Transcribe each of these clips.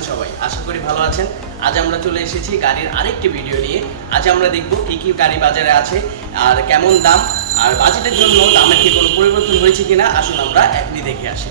আছেন সবাই? আশা করি ভালো আছেন। আজ আমরা চলে এসেছি গাড়ির আরেকটি ভিডিও নিয়ে। আজ আমরা দেখব কি কি গাড়ি বাজারে আছে আর কেমন দাম আর বাজেটের জন্য দামের কি কোনো পরিবর্তন হয়েছে কিনা, আসুন আমরা এখনই দেখে আসি।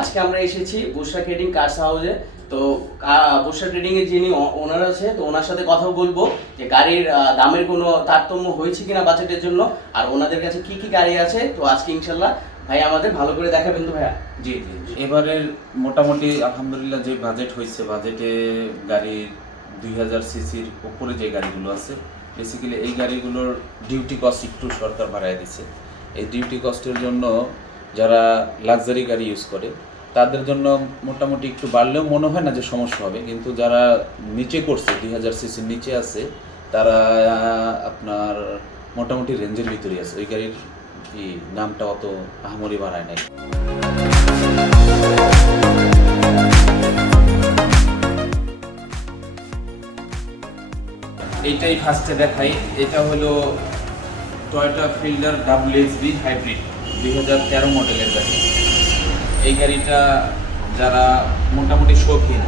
আজকে আমরা এসেছি বুশরা ট্রেডিং কার্স হাউসে তো বুশরা ট্রেডিং এর যিনি ওনার আছে, তো ওনার সাথে কথা বলব যে গাড়ির দামের কোনো তারতম্য হয়েছে কিনা বাজেটের জন্য, আর ওনাদের কাছে কি কি গাড়ি আছে, তো আজকে ইনশাল্লাহ ভাই আমাদের ভালো করে দেখাবেন তো ভাইয়া জি জি। এবারের মোটামুটি আলহামদুলিল্লাহ যে বাজেট হয়েছে বাজেটে গাড়ি দুই হাজার সিসির উপরে যে গাড়িগুলো আছে বেসিক্যালি এই গাড়িগুলোর ডিউটি কস্ট একটু সরকার বাড়ায় দিছে এই ডিউটি কস্টের জন্য যারা লাক্সারি গাড়ি ইউজ করে তাদের জন্য মোটামুটি একটু বাড়লেও মনে হয় না যে সমস্যা হবে। কিন্তু যারা নিচে করছে, দুই হাজার সিসির নিচে আছে, তারা আপনার মোটামুটি রেঞ্জের ভিতরেই আছে। ওই গাড়ির কি নামটা অত আহামরি বাড়ায় নাই। এইটাই ফার্স্টে দেখাই। এটা হলো Toyota Fielder double B hybrid দুই হাজার তেরো মডেলের গাড়ি। এই গাড়িটা যারা মোটামুটি শৌখিন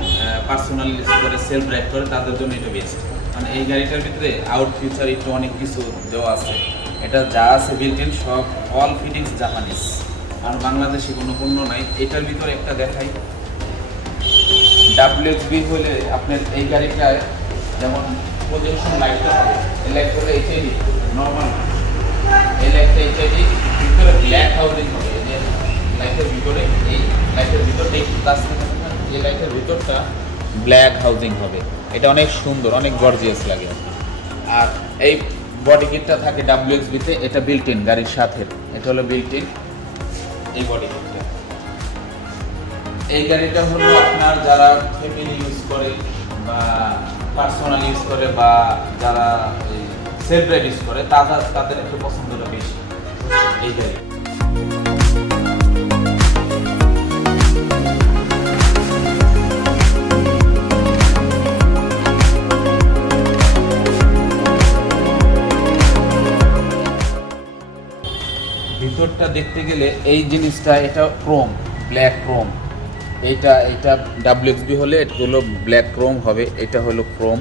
পার্সোনাল করে সেলফ রাইড করে, তাদের জন্য এটা বেস্ট মানে এই গাড়িটার ভিতরে আউট ফিউচার একটু অনেক কিছু দেওয়া আছে। এটা যা আছে বিল্ট ইন সব অল ফিটিংস জাপানিজ আর বাংলাদেশে কোনো পণ্য নাই। এটার ভিতরে একটা দেখাই। ডাব্লিউএক্সবি হলে আপনার এই গাড়িটায় যেমন প্রজেকশন লাইটটা হবে, এই লাইট হলে এইচআইডি নর্মাল এই লাইটটা এইচআইডি ভিতরে ব্ল্যাক হাউজিং হবে। লাইটের ভিতরে এই লাইটের কাজ এই লাইটের ভিতরটা ব্ল্যাক হাউজিং হবে। এটা অনেক সুন্দর, অনেক গর্জিয়াস লাগে। আর এই বডি কিটটা থাকে ডাব্লিউএক্সবিতে এটা বিল্ট ইন গাড়ির সাথে। এটা হলো বিল্ট ইন এই বডি কিটটা এই গাড়িটা হলো আপনার যারা ফ্যামিলি ইউজ করে বা পার্সোনাল ইউজ করে বা যারা সেলফ ড্রাইভ ইউজ করে তাদের তাদের একটু পছন্দটা বেশি এই গাড়ি ভিতরটা দেখতে গেলে এই জিনিসটা, এটা ক্রোম ব্ল্যাক ক্রোম এইটা এটা ডাব্লিউএক্সবি হলে এগুলো ব্ল্যাক ক্রোম হবে, এটা হলো ক্রোম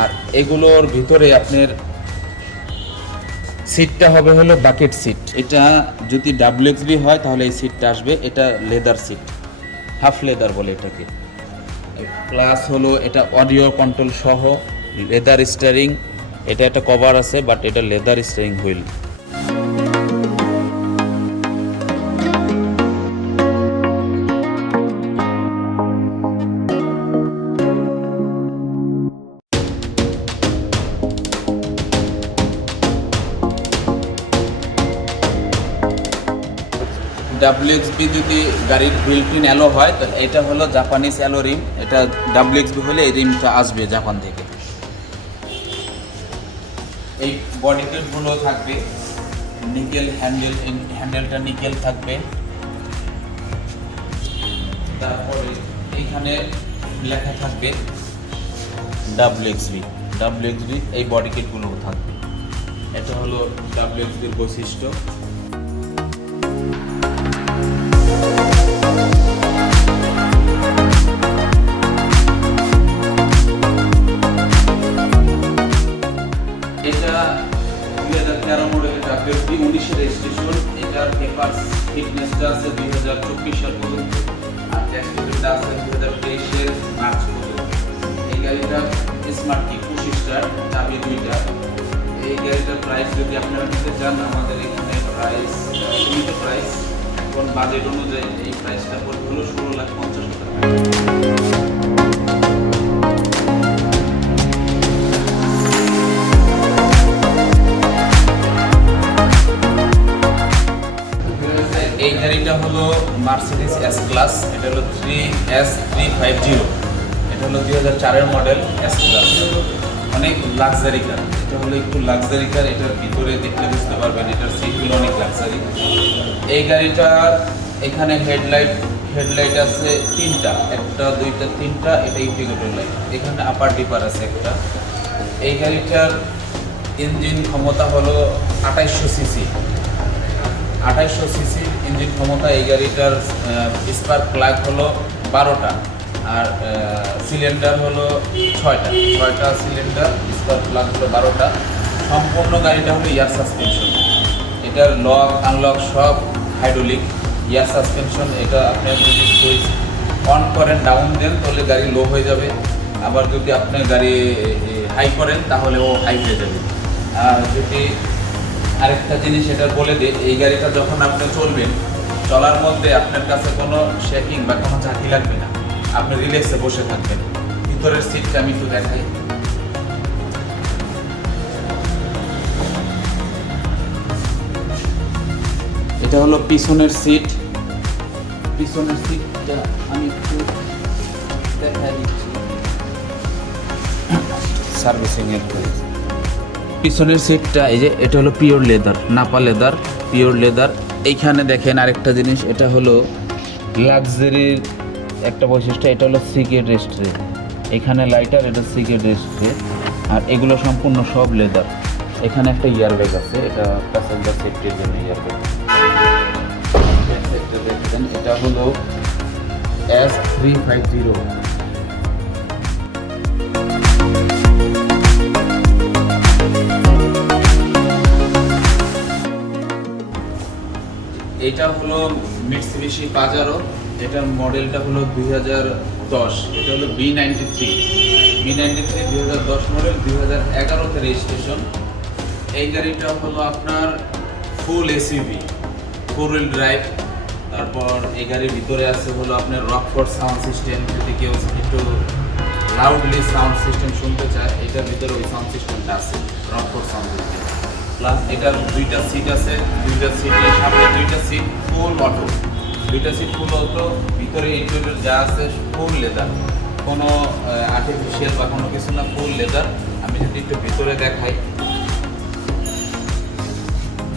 আর এগুলোর ভিতরে আপনার সিটটা হবে হলো বাকেট সিট এটা যদি ডাব্লিউএক্সবি হয়, তাহলে এই সিটটা আসবে, এটা লেদার সিট হাফ লেদার বলে এটাকে। প্লাস হলো এটা অডিও কন্ট্রোল সহ লেদার স্টারিং এটা একটা কভার আছে বাট এটা লেদার স্টারিং হুইল ডাব্লিউএক্সবি যদি গাড়ির বিল্ট ইন অ্যালো হয়, তো এটা হলো জাপানিজ অ্যালো রিম এটা ডাব্লিউএক্সবি হলে এই রিমটা আসবে জাপান থেকে। এই বডি কিটগুলো থাকবে নিকেল হ্যান্ডেল হ্যান্ডেলটা নিকেল থাকবে। তারপরে এইখানে লেখা থাকবে ডাব্লিউএক্সবি ডাব্লিউএক্সবি এই বডি কিটগুলো থাকবে। এটা হলো ডাব্লিউএক্সবির বৈশিষ্ট্য। রেজিস্ট্রেশন এটার পেপার ফিটনেসটা আছে দুই হাজার চব্বিশ সাল পর্যন্ত, আর ট্যাক্স পেপারটা আছে দুই হাজার তেইশের মার্চ পর্যন্ত। এই গাড়িটা স্মার্ট কি পঁচিশটার চাবি দুইটা। এই গাড়িটার প্রাইস যদি আপনারা নিতে চান, আমাদের এখানে প্রাইস সীমিত প্রাইস কোন বাজেট অনুযায়ী এই প্রাইসটা পড়বে। মার্সিডিস এস ক্লাস এটা হলো three S three five zero এটা হলো দুই হাজার চারের মডেল এস ক্লাস অনেক লাক্সারি কার এটা হলো একটু লাক্সারি কার এটার ভিতরে দেখলে বুঝতে পারবেন এটার সিটগুলো অনেক লাক্সারি এই গাড়িটার এখানে হেডলাইট হেডলাইট আছে তিনটা, একটা, দুইটা, তিনটা, এটা ইন্ডিকেটর লাইট এখানে আপার ডিপার আছে একটা। এই গাড়িটার ইঞ্জিন ক্ষমতা হলো আঠাইশশো সিসি আঠাইশশো সিসি ইঞ্জিন ক্ষমতা এই গাড়িটার স্পার্ক প্লাগ হলো বারোটা আর সিলিন্ডার হলো ছয়টা। ছয়টা সিলিন্ডার স্পার্ক প্লাগ হলো বারোটা। সম্পূর্ণ গাড়িটা হলো ইয়ার সাসপেনশন এটার লক আনলক সব হাইড্রোলিক ইয়ার সাসপেনশন এটা আপনি যদি সুইচ অন করেন ডাউন দেন, তাহলে গাড়ি লো হয়ে যাবে। আবার যদি আপনি গাড়ি হাই করেন, তাহলে ও হাই হয়ে যাবে। আর যদি আরেকটা জিনিস এটা বলে দিই এই গাড়িটা যখন আপনি চলবেন, চলার মধ্যে আপনার কাছে কোনো শেকিং বা কোনো ঝাঁকি লাগবে না। আপনি রিল্যাক্সে বসে থাকবেন। ভিতরের সিটটা আমি একটু দেখাই। এটা হলো পিছনের সিট পিছনের সিটটা আমি একটু দেখাই দিচ্ছি। সার্ভিসিং এর পিছনের সিটটা এই যে এটা হলো pure leather nappa leather pure leather এইখানে দেখেন আরেকটা জিনিস, এটা হলো লাক্সারির একটা বৈশিষ্ট্য, এটা হলো সিকেট রেস্ট্রে এখানে লাইটার এটা সিকেট রেস্ট্রে আর এগুলো সম্পূর্ণ সব লেদার এখানে একটা ইয়ারব্যাগ আছে, এটা প্যাসেঞ্জার সেফটির জন্য ইয়ারব্যাগ দেখছেন এটা হলো এস থ্রি ফাইভ জিরো এটা হলো মিটসুবিশি পাজারো এটার মডেলটা হলো দুই হাজার দশ, এটা হলো B ninety three B ninety three দুই হাজার দশ মডেল দুই হাজার এগারোতে রেজিস্ট্রেশন এই গাড়িটা হলো আপনার full ACV four wheel drive তারপর এই গাড়ির ভিতরে আছে হলো আপনার রকফোর্ড সাউন্ড সিস্টেম যদি কেউ একটু লাউডলি সাউন্ড সিস্টেম শুনতে চায়, এটার ভিতরে ওই সাউন্ড সিস্টেমটা আছে রকফোর্ড সাউন্ড সিস্টেম প্লাস এটার দুইটা সিট আছে। দুইটা সিটের সামনে দুইটা সিট ফুল অটো দুইটা সিট ফুল অটো ভিতরে ইনক্লুডেড যা আছে ফুল লেদার কোনো আর্টিফিশিয়াল বা কোনো কিছু না ফুল লেদার আমি যদি একটু ভিতরে দেখাই,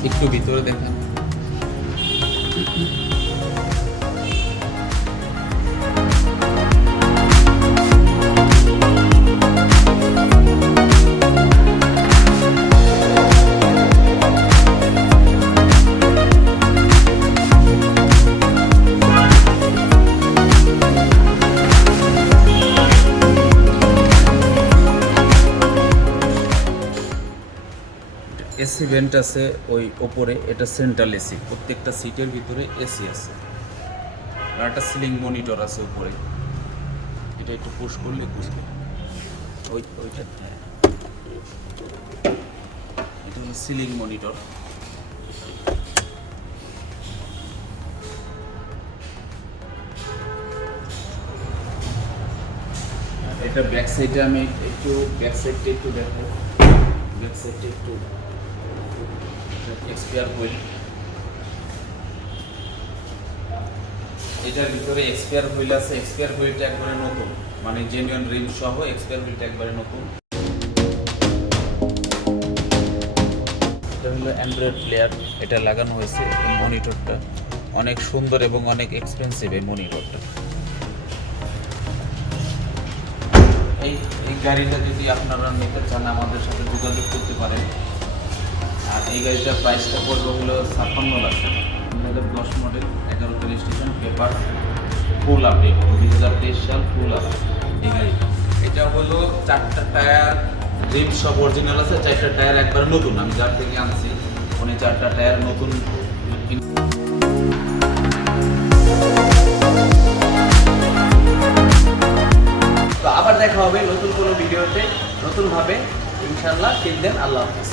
একটু ভিতরে দেখেন এসি ভেন্ট আছে ওই ওপরে, এটা সেন্ট্রাল এসি প্রত্যেকটা সিটের ভিতরে এসি আছে। আর একটা সিলিং মনিটর আছে উপরে। এটা একটু পুশ করলে বুঝবে ওই, ওইটা হ্যাঁ। এটা হলো সিলিং মনিটর এটা ব্যাক সাইডে আমি একটু ব্যাক সাইডটা একটু দেখো। ব্যাক সাইডটা একটু এক্সপিয়ার হুইল এটার ভিতরে এক্সপিয়ার হুইল আছে। এক্সপিয়ার হুইলটা একবারে নতুন। মানে জেনুইন রিম সহ এক্সপিয়ার হুইলটা একবারে নতুন। এটা হলো অ্যান্ড্রয়েড প্লেয়ার এটা লাগানো হয়েছে মনিটরটা অনেক সুন্দর এবং অনেক এক্সপেন্সিভ এই মনিটরটা এই এই গাড়িটা যদি আপনারা নিতে চান, আমাদের সাথে যোগাযোগ করতে পারেন। এই গাড়িটার প্রাইসটা পড়বে হলো ছাপ্পান্ন লাখ টাকা। দশ মডেল এগারোতে রেজিস্ট্রেশন পেপার ফুল আপডেট দুই হাজার তেইশ সাল ফুল আছে এই গাড়িটা। এটা হলো চারটা টায়ার রিম সব অরিজিনাল আছে, চারটা টায়ার একবার নতুন। আমি যার থেকে আনছি, উনি চারটা টায়ার নতুন আবার দেখা হবে নতুন কোনো ভিডিওতে। নতুনভাবে ইনশাল্লাহ দেন আল্লাহ হাফিজ।